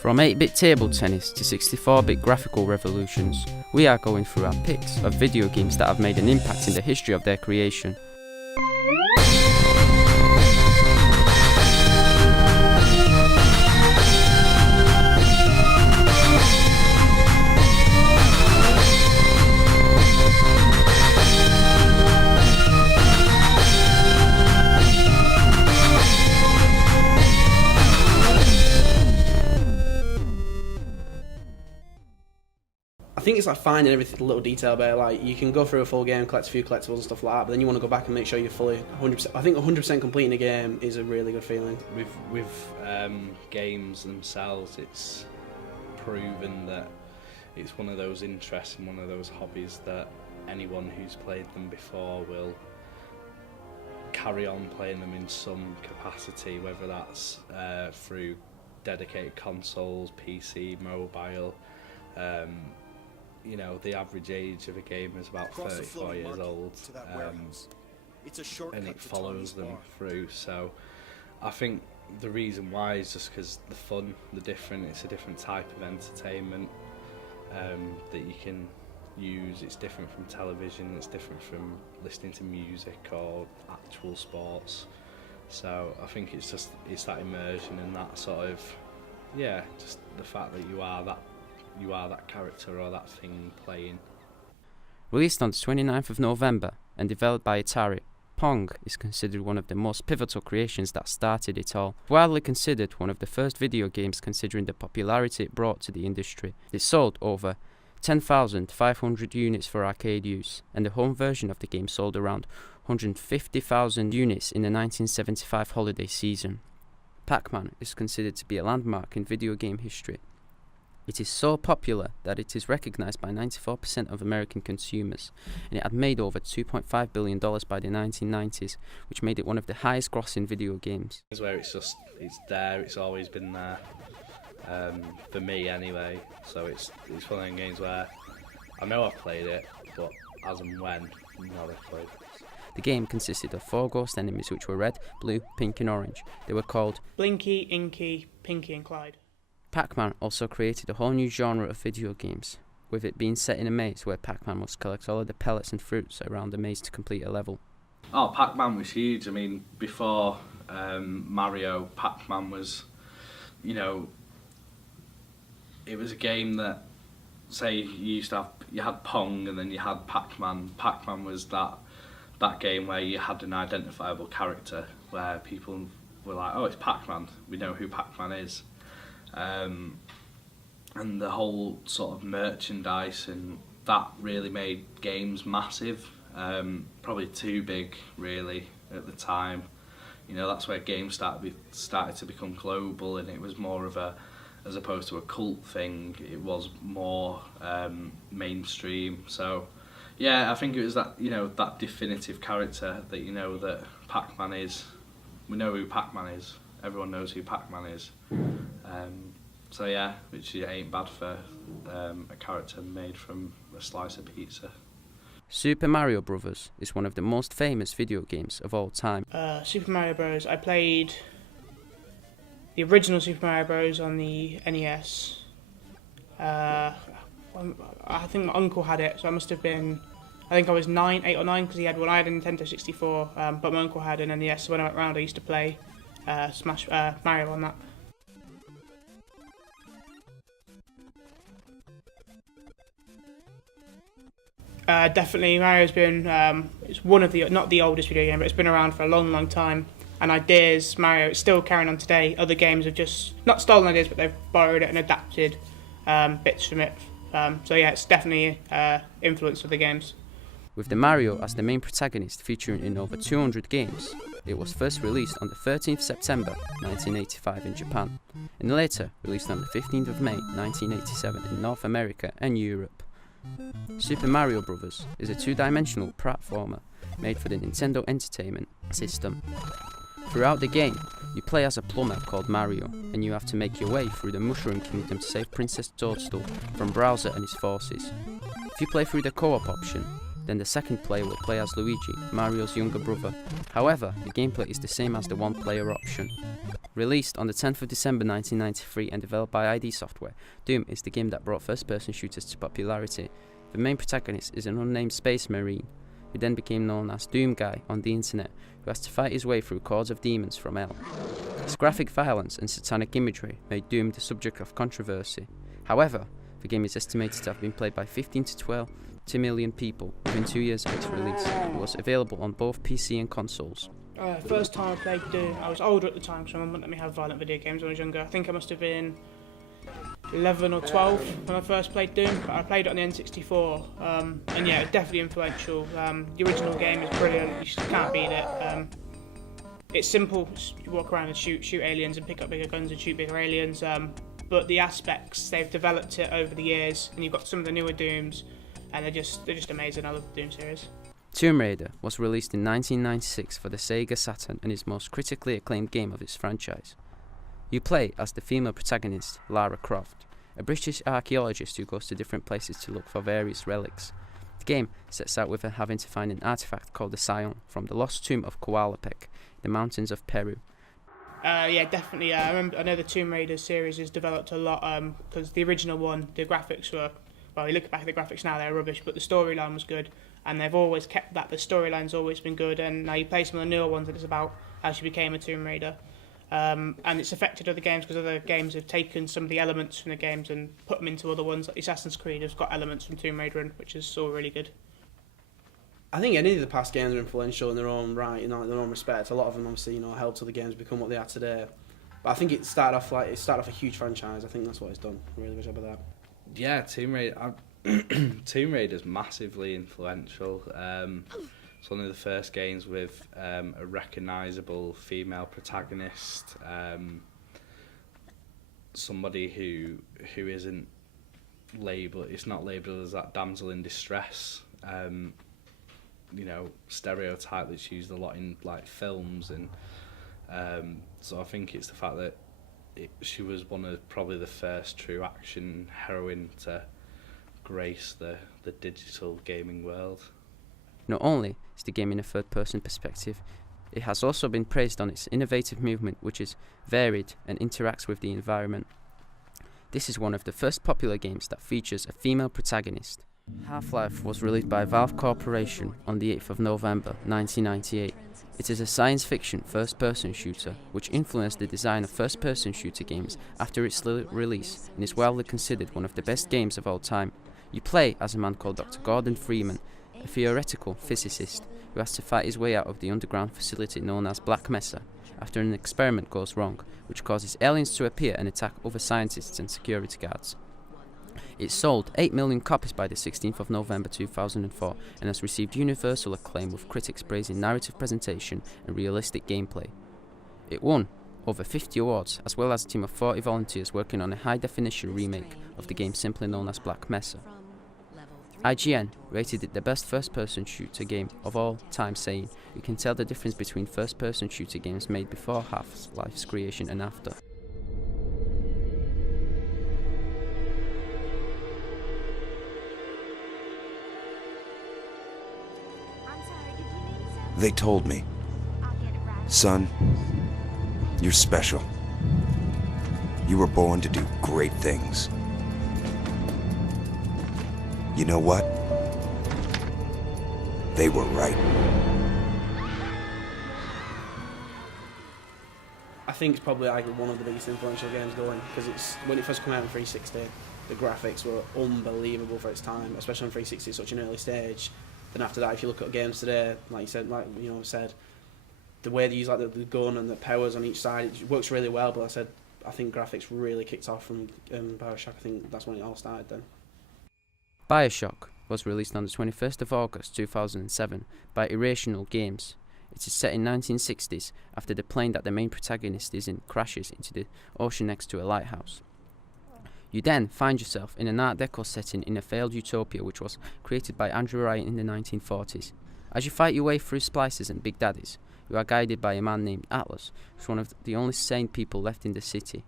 From 8-bit table tennis to 64-bit graphical revolutions, we are going through our picks of video games that have made an impact in the history of their creation. I think it's like finding every little detail about it. Like, you can go through a full game, collect a few collectibles and stuff like that, but then you want to go back and make sure you're fully 100%. I think 100% completing a game is a really good feeling. With games themselves, it's proven that it's one of those interests and one of those hobbies that anyone who's played them before will carry on playing them in some capacity, whether that's through dedicated consoles, PC, mobile. You know, the average age of a game is about 34 years old, and it follows them through. So I think the reason why is just because the fun, it's a different type of entertainment that you can use. It's different from television, it's different from listening to music or actual sports. So I think it's that immersion and that sort of, just the fact that you are that character or that thing playing. Released on the 29th of November and developed by Atari, Pong is considered one of the most pivotal creations that started it all. Widely considered one of the first video games considering the popularity it brought to the industry. It sold over 10,500 units for arcade use, and the home version of the game sold around 150,000 units in the 1975 holiday season. Pac-Man is considered to be a landmark in video game history. It is so popular that it is recognized by 94% of American consumers, and it had made over $2.5 billion by the 1990s, which made it one of the highest grossing video games. It's where it's there, it's always been there, for me anyway, so it's one of them games where I know I've played it, but as and when, not I've played it. The game consisted of 4 ghost enemies which were red, blue, pink and orange. They were called Blinky, Inky, Pinky and Clyde. Pac-Man also created a whole new genre of video games, with it being set in a maze where Pac-Man must collect all of the pellets and fruits around the maze to complete a level. Oh, Pac-Man was huge. I mean, before Mario, Pac-Man was, it was a game that, say, you had Pong and then you had Pac-Man. Pac-Man was that game where you had an identifiable character, where people were like, oh, it's Pac-Man, we know who Pac-Man is. And the whole sort of merchandise and that really made games massive, probably too big really at the time. That's where games started to become global, and it was more of as opposed to a cult thing, it was more mainstream. So I think it was that that definitive character that that Pac-Man is. We know who Pac-Man is. Everyone knows who Pac-Man is. Which ain't bad for a character made from a slice of pizza. Super Mario Bros. Is one of the most famous video games of all time. Super Mario Bros. I played the original Super Mario Bros. On the NES. I think my uncle had it, so I must have been, I think I was 8 or 9, because he had one. I had a Nintendo 64, but my uncle had an NES, so when I went around I used to play Mario on that. Definitely, Mario's been, it's one of not the oldest video game, but it's been around for a long, long time. And ideas, Mario, it's still carrying on today. Other games have just, not stolen ideas, but they've borrowed it and adapted bits from it. It's definitely influenced with the games. With the Mario as the main protagonist featuring in over 200 games, it was first released on the 13th September 1985 in Japan, and later released on the 15th of May 1987 in North America and Europe. Super Mario Bros. Is a 2-dimensional platformer made for the Nintendo Entertainment System. Throughout the game, you play as a plumber called Mario, and you have to make your way through the Mushroom Kingdom to save Princess Toadstool from Bowser and his forces. If you play through the co-op option, then the second player will play as Luigi, Mario's younger brother. However, the gameplay is the same as the one-player option. Released on the 10th of December 1993 and developed by ID Software, Doom is the game that brought first-person shooters to popularity. The main protagonist is an unnamed space marine, who then became known as Doom Guy on the internet, who has to fight his way through hordes of demons from hell. Its graphic violence and satanic imagery made Doom the subject of controversy. However, the game is estimated to have been played by 15 to 12 million people within 2 years of its release. It was available on both PC and consoles. First time I played Doom, I was older at the time, so my mum wouldn't let me have violent video games when I was younger. I think I must have been 11 or 12 when I first played Doom, but I played it on the N64, and yeah, it's definitely influential. The original game is brilliant, you just can't beat it. It's simple, you walk around and shoot aliens and pick up bigger guns and shoot bigger aliens, but the aspects, they've developed it over the years, and you've got some of the newer Dooms, and they're just amazing. I love the Doom series. Tomb Raider was released in 1996 for the Sega Saturn and is the most critically acclaimed game of its franchise. You play as the female protagonist, Lara Croft, a British archaeologist who goes to different places to look for various relics. The game sets out with her having to find an artifact called the Scion from the lost tomb of Coatepec, the mountains of Peru. Yeah, definitely. I know the Tomb Raider series has developed a lot, because the original one, the graphics were, well, you look back at the graphics now, they're rubbish, but the storyline was good, and they've always kept that. The storyline's always been good, and now you play some of the newer ones, and it's about how she became a Tomb Raider. And it's affected other games because other games have taken some of the elements from the games and put them into other ones. Like Assassin's Creed has got elements from Tomb Raider in, which is all really good. I think any of the past games are influential in their own right, in their own respect. A lot of them, obviously, helped other games become what they are today. But I think it started off a huge franchise. I think that's what it's done. Really good job of that. Yeah, Tomb Raider. Tomb Raider's massively influential. It's one of the first games with a recognisable female protagonist, somebody who isn't labelled. It's not labelled as that damsel in distress. Stereotype that's used a lot in like films, and so I think it's the fact that she was one of probably the first true action heroine to grace the digital gaming world. Not only is the game in a third-person perspective, it has also been praised on its innovative movement, which is varied and interacts with the environment. This is one of the first popular games that features a female protagonist. Half-Life was released by Valve Corporation on the 8th of November 1998. It is a science fiction first-person shooter which influenced the design of first-person shooter games after its release and is widely considered one of the best games of all time. You play as a man called Dr. Gordon Freeman, a theoretical physicist who has to fight his way out of the underground facility known as Black Mesa after an experiment goes wrong, which causes aliens to appear and attack other scientists and security guards. It sold 8 million copies by the 16th of November 2004 and has received universal acclaim with critics praising narrative presentation and realistic gameplay. It won over 50 awards, as well as a team of 40 volunteers working on a high-definition remake of the game simply known as Black Mesa. IGN rated it the best first-person shooter game of all time, saying, "You can tell the difference between first-person shooter games made before Half-Life's creation and after." They told me, "Son, you're special. You were born to do great things." You know what? They were right. I think it's probably like one of the biggest influential games going, because it's when it first came out on 360, the graphics were unbelievable for its time, especially on 360 at such an early stage. Then after that, if you look at games today, like you said, the way they use like the gun and the powers on each side, it works really well. But I think graphics really kicked off from BioShock. I think that's when it all started then. BioShock was released on the 21st of August 2007 by Irrational Games. It is set in 1960s after the plane that the main protagonist is in crashes into the ocean next to a lighthouse. You then find yourself in an Art Deco setting in a failed utopia which was created by Andrew Ryan in the 1940s. As you fight your way through splicers and Big Daddies, you are guided by a man named Atlas, who's one of the only sane people left in the city.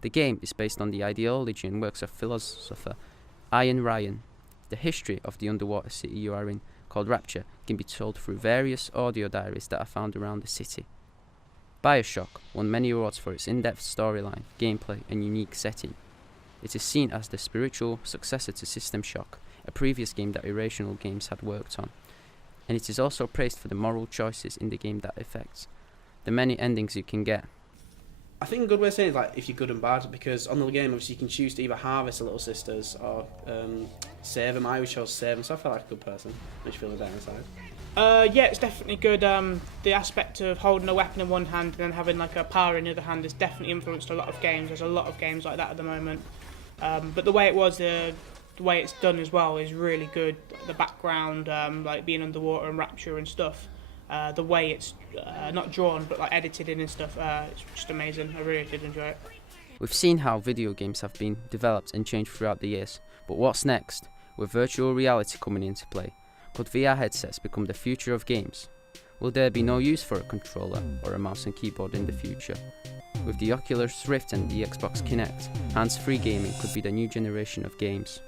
The game is based on the ideology and works of philosopher Ian Ryan. The history of the underwater city you are in, called Rapture, can be told through various audio diaries that are found around the city. BioShock won many awards for its in-depth storyline, gameplay and unique setting. It is seen as the spiritual successor to System Shock, a previous game that Irrational Games had worked on, and it is also praised for the moral choices in the game that affects the many endings you can get. I think a good way of saying it is like if you're good and bad, because on the game obviously you can choose to either harvest the little sisters or save them. I always chose save them, so I felt like a good person. Makes you feel the downside. Yeah, it's definitely good. The aspect of holding a weapon in one hand and then having like a power in the other hand has definitely influenced a lot of games. There's a lot of games like that at the moment. But the way it was, the way it's done as well is really good. The background, like being underwater and Rapture and stuff. The way it's not drawn but like edited in and stuff, it's just amazing. I really did enjoy it. We've seen how video games have been developed and changed throughout the years, but what's next? With virtual reality coming into play, could VR headsets become the future of games? Will there be no use for a controller or a mouse and keyboard in the future? With the Oculus Rift and the Xbox Kinect, hands-free gaming could be the new generation of games.